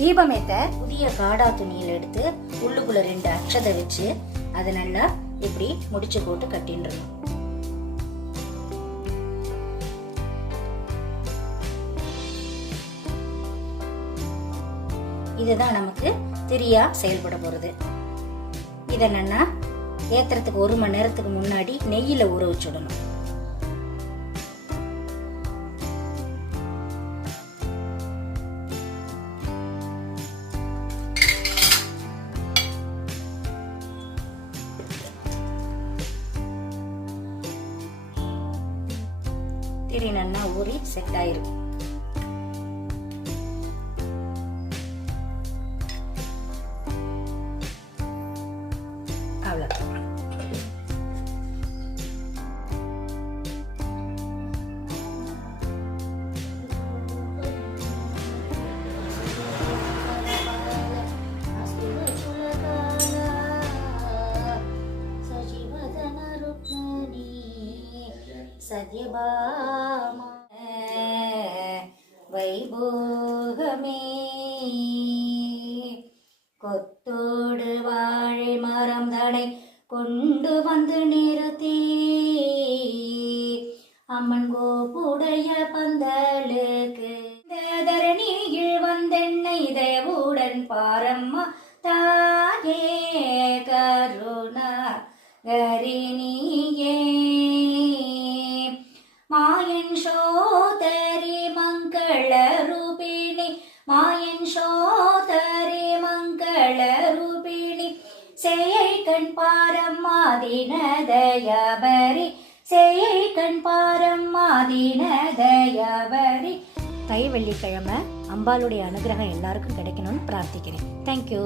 தீபமேத்த புதிய காடா துணியில எடுத்து உள்ளுக்குள்ள 2 அட்சதை வச்சு அதை நல்லா இப்படி முடிச்சு போட்டு கட்டின்றணும். இதுதான் நமக்கு திரியா செயல்பட போறது. இத என்னன்னா ஏத்துறதுக்கு 1 மணி நேரத்துக்கு முன்னாடி நெய்யில ஊற வச்சுடணும். திரி நல்லா ஊறி செட் ஆயிரும். அவ்வளவுதான். சத்யபாமா வைபோகமே கொத்தோடு வாழை மரம் தடை கொண்டு வந்து நிறுத்தி அம்மன் கோப்புடைய பந்தலுக்கு தரணியில் வந்தென்னை தேவுடன் பாரம்மா தாயே கருணா கரிணியே மாயன் சோதரி மங்கள ரூபிணி மாயன் சோதரி மங்கள ரூபிணி செய்யை கண் பாரம்மா தீனதயாபரி செய்யை கண் பாரம்மா தீனதயாபரி. தை வெள்ளிக்கிழமை அம்பாளுடைய அனுகிரகம் எல்லாருக்கும் கிடைக்கணும்னு பிரார்த்திக்கிறேன். தேங்க்யூ.